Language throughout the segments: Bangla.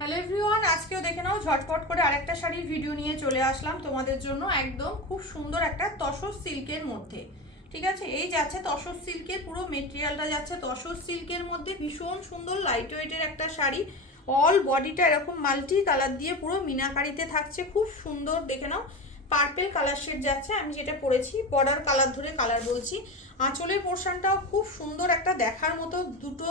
হ্যালো এভরিওয়ান, আজকেও দেখে নাও ঝটপট করে আরেকটা শাড়ির ভিডিও নিয়ে চলে আসলাম তোমাদের জন্য। একদম খুব সুন্দর একটা তসর সিল্কের মধ্যে, ঠিক আছে। এই যাচ্ছে তসর সিল্কের, পুরো মেটেরিয়ালটা যাচ্ছে তসর সিল্কের মধ্যে। ভীষণ সুন্দর লাইট ওয়েটের একটা শাড়ি। অল বডিটা এরকম মাল্টি কালার দিয়ে পুরো মিনাকারিতে থাকছে, খুব সুন্দর। দেখে নাও পার্পেল কালার শেড যাচ্ছে, আমি যেটা পরেছি বর্ডার কালার ধরে কালার বলছি। আঁচলের পোর্শনটাও খুব সুন্দর একটা দেখার মতো, দুটো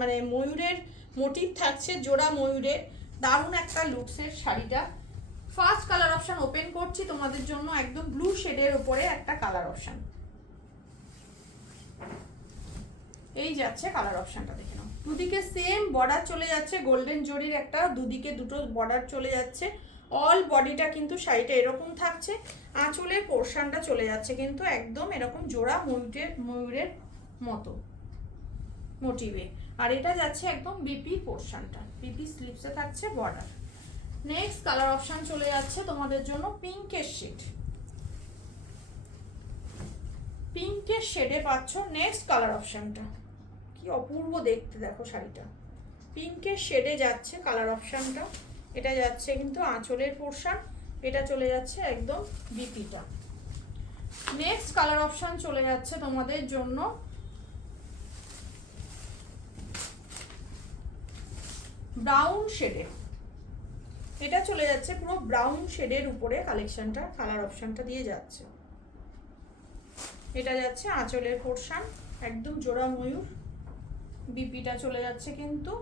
মানে ময়ূরের মোটিভ থাকছে, জোড়া ময়ূরের। দারুণ একটা লুকসের শাড়িটা। ফার্স্ট কালার অপশন ওপেন করছি তোমাদের জন্য, একদম ব্লু শেডের উপরে একটা কালার অপশন। এই যাচ্ছে কালার অপশনটা, দেখে নাও। দুদিকে সেম বর্ডার চলে যাচ্ছে, গোল্ডেন জরির একটা, দুদিকে দুটো বর্ডার চলে যাচ্ছে। অল বডিটা কিন্তু শাড়িটা এরকম থাকছে। আঁচলের পোর্শনটা চলে যাচ্ছে কিন্তু একদম এরকম জোড়া ময়ূরের মতো মোটিভে। আর এটা যাচ্ছে একদম বিপি পোর্শনটা, বিপি স্লিপসে থাকছে বর্ডার। নেক্সট কালার অপশন চলে যাচ্ছে তোমাদের জন্য পিঙ্কের শেড। পিঙ্কের শেডে পাচ্ছ নেক্সট কালার অপশনটা, কি অপূর্ব দেখতে দেখো শাড়িটা। পিঙ্কের শেডে যাচ্ছে কালার অপশনটা। এটা যাচ্ছে কিন্তু আঁচলের পোর্শন, এটা চলে যাচ্ছে একদম বিপিটা। নেক্সট কালার অপশন চলে যাচ্ছে তোমাদের জন্য ব্রাউন শেডে। এটা চলে যাচ্ছে পুরো ব্রাউন শেডের উপরে কালেকশনটা, কালার অপশনটা দিয়ে যাচ্ছে। এটা যাচ্ছে আঁচলের পোর্শন, একদম জোড়া ময়ূর। বিপিটা চলে যাচ্ছে কিন্তু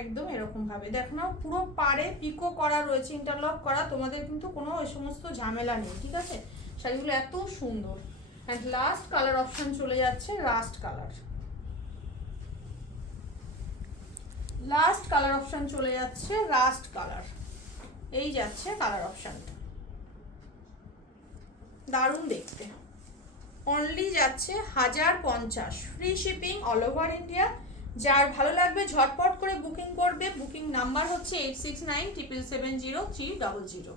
একদম এরকম ভাবে। দেখো না, পুরো পাড়ে পিকো করা রয়েছে, ইন্টারলক করা। তোমাদের কিন্তু কোনো ওই সমস্ত ঝামেলা নেই, ঠিক আছে। শাড়িগুলো এত সুন্দর। অ্যান্ড লাস্ট কালার অপশন চলে যাচ্ছে rushed colour. Last colour option চলে যাচ্ছে রাস্ট কালার। এই যাচ্ছে কালার অপশনটা, দারুণ দেখতে। অনলি যাচ্ছে 1050, free shipping all over India. যার ভালো লাগবে ঝটপট করে বুকিং করবে। বুকিং নাম্বার হচ্ছে 8697770300।